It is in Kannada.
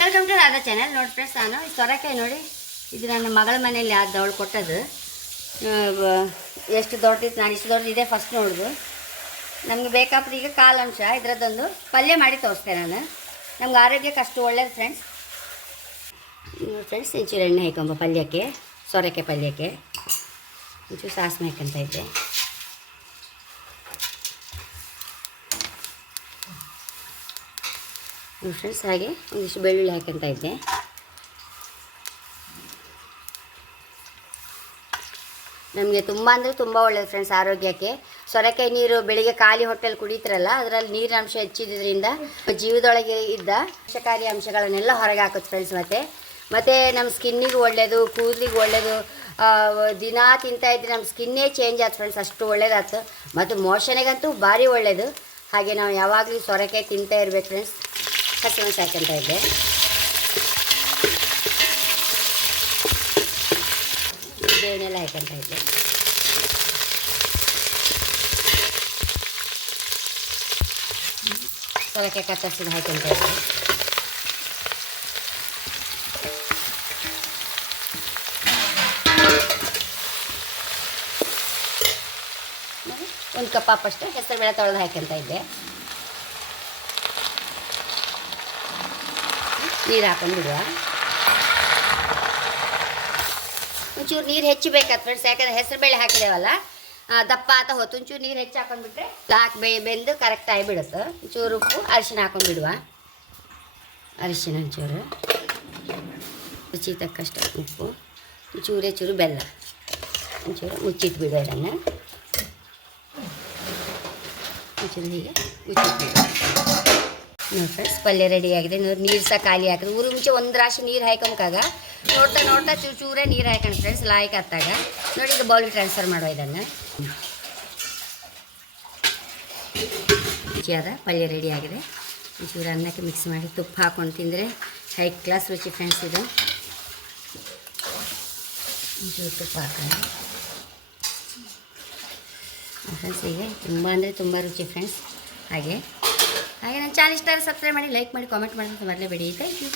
Welcome to Radha channel. ನೋಡಿ ಫ್ರೆಂಡ್ಸ್, ನಾನು ಸೊರಕಾಯಿ ನೋಡಿ, ಇದು ನನ್ನ ಮಗಳ ಮನೆಯಲ್ಲಿ ಅವಳು ಕೊಟ್ಟದ್ದು. ಎಷ್ಟು ದೊಡ್ಡದಿತ್ತು, ನಾನು ಇಷ್ಟು ದೊಡ್ಡದಿದೆ ಫಸ್ಟ್ ನೋಡೋದು. ನಮಗೆ ಬೇಕಾದ್ರೆ ಈಗ ಕಾಲು ಅಂಶ ಇದರದ್ದೊಂದು ಪಲ್ಯ ಮಾಡಿ ತೋರಿಸ್ತೇನೆ ನಾನು. ನಮ್ಗೆ ಆರೋಗ್ಯಕ್ಕೆ ಅಷ್ಟು ಒಳ್ಳೇದು ಫ್ರೆಂಡ್ಸ್. ಫ್ರೆಂಡ್ಸ್, ಇಂಚೂರು ಎಣ್ಣೆ ಹಾಕೊಂಬ ಪಲ್ಯಕ್ಕೆ, ಸೊರಕಾಯಿ ಪಲ್ಯಕ್ಕೆ ಇಂಚೂರು ಸಾಸಿವೆ ಹಾಕಂತ ಇದ್ದೆ. ಫ್ರೆಂಡ್ಸ್, ಹಾಗೆ ಒಂದಿಷ್ಟು ಬೆಳ್ಳುಳ್ಳಿ ಹಾಕಂತ ಇದ್ದೆ. ನಮಗೆ ತುಂಬ ಅಂದರೆ ತುಂಬ ಒಳ್ಳೆಯದು ಫ್ರೆಂಡ್ಸ್ ಆರೋಗ್ಯಕ್ಕೆ. ಸೊರಕಾಯಿ ನೀರು ಬೆಳಿಗ್ಗೆ ಖಾಲಿ ಹೊಟ್ಟೆಲಿ ಕುಡಿತೀರಲ್ಲ, ಅದರಲ್ಲಿ ನೀರಿನ ಅಂಶ ಹೆಚ್ಚಿದ್ರಿಂದ ಜೀವದೊಳಗೆ ಇದ್ದ ವಿಷಕಾರಿ ಅಂಶಗಳನ್ನೆಲ್ಲ ಹೊರಗೆ ಹಾಕುತ್ತೆ ಫ್ರೆಂಡ್ಸ್. ಮತ್ತು ನಮ್ಮ ಸ್ಕಿನ್ನಿಗೆ ಒಳ್ಳೆಯದು, ಕೂದಲಿಗೆ ಒಳ್ಳೆಯದು. ದಿನ ತಿಂತಾಯಿದ್ರೆ ನಮ್ಮ ಸ್ಕಿನ್ನೇ ಚೇಂಜ್ ಆಯ್ತು ಫ್ರೆಂಡ್ಸ್, ಅಷ್ಟು ಒಳ್ಳೇದಾಯ್ತು. ಮತ್ತು ಮೋಷನಿಗಂತೂ ಭಾರಿ ಒಳ್ಳೆಯದು. ಹಾಗೆ ನಾವು ಯಾವಾಗಲೂ ಸೊರಕಾಯಿ ತಿಂತಾ ಇರ್ಬೇಕು ಫ್ರೆಂಡ್ಸ್. ಹಸಿಮೆಣಸು ಹಾಕಂತ ಇದ್ದೆ. ಬೇಳೆಲ್ಲ ಹಾಕಂತ ಇದ್ದೆ. ಸೊರಕಾಯಿ ಕತ್ತರಿಸಿದ ಹಾಕಂತ ಇದ್ದೆ. ಒಂದು ಕಪ್ಪಷ್ಟು ಹೆಸರು ಬೇಳೆ ತೊಳೆದು ಹಾಕಂತ ಇದ್ದೆ. ನೀರು ಹಾಕೊಂಡು ಬಿಡುವ. ಒಂಚೂರು ನೀರು ಹೆಚ್ಚು ಬೇಕಾದ ಫ್ರೆಂಡ್ಸ್, ಯಾಕಂದರೆ ಹೆಸರು ಬೇಳೆ ಹಾಕಿದೇವಲ್ಲ, ದಪ್ಪ ಆತ ಹೊತ್ತು ಒಂಚೂರು ನೀರು ಹೆಚ್ಚು ಹಾಕೊಂಡ್ಬಿಟ್ರೆ ಬೆಂದು ಕರೆಕ್ಟ್ ಆಗಿಬಿಡುತ್ತೆ. ಒಂಚೂರು ಉಪ್ಪು, ಅರಿಶಿನ ಹಾಕೊಂಡು ಬಿಡುವ. ಅರಿಶಿನ ಒಂಚೂರು, ರುಚಿ ತಕ್ಕಷ್ಟು ಉಪ್ಪು, ಒಂಚೂರೇ ಚೂರು ಬೆಲ್ಲ, ಒಂಚೂರು ಮುಚ್ಚಿಟ್ಟು ಬಿಡುವ. ಇದನ್ನು ಒಂಚೂರು ಹೀಗೆ ಮುಚ್ಚಿಟ್ಟು ನೋಡಿ ಫ್ರೆಂಡ್ಸ್, ಪಲ್ಯ ರೆಡಿಯಾಗಿದೆ. ನೀರು ಸಹ ಖಾಲಿ ಹಾಕಿದ್ರೆ ಊರು ಮುಂಚೆ ಒಂದು ರಾಶಿ ನೀರು ಹಾಕೊಂಬಾಗ ನೋಡ್ತಾ ನೋಡ್ತಾ ಚೂರೇ ನೀರು ಹಾಕೊಂಡು ಫ್ರೆಂಡ್ಸ್ ಲಾಯ್ಕ್ ಹತ್ತಾಗ ನೋಡಿ. ಇದು ಬೌಲಿಗೆ ಟ್ರಾನ್ಸ್ಫರ್ ಮಾಡುವ. ಇದನ್ನು ರುಚಿಯಾದ ಪಲ್ಯ ರೆಡಿಯಾಗಿದೆ. ಒಂಚೂರು ಅನ್ನಕ್ಕೆ ಮಿಕ್ಸ್ ಮಾಡಿ ತುಪ್ಪ ಹಾಕ್ಕೊಂಡು ತಿಂದರೆ ಹೈ ಕ್ಲಾಸ್ ರುಚಿ ಫ್ರೆಂಡ್ಸ್. ಇದು ಒಂಚೂರು ತುಪ್ಪ ಹಾಕೋಣ ಫ್ರೆಂಡ್ಸ್. ಹೀಗೆ ತುಂಬ ಅಂದರೆ ತುಂಬ ರುಚಿ ಫ್ರೆಂಡ್ಸ್. ಹಾಗೆ ನನ್ನ ಚಾನಲ್ ಇಷ್ಟ ಸಬ್ಸ್ಕ್ರೈಬ್ ಮಾಡಿ, ಲೈಕ್ ಮಾಡಿ, ಕಾಮೆಂಟ್ ಮಾಡೋದು ಮರಲೇಬೇಡಿ. Thank you.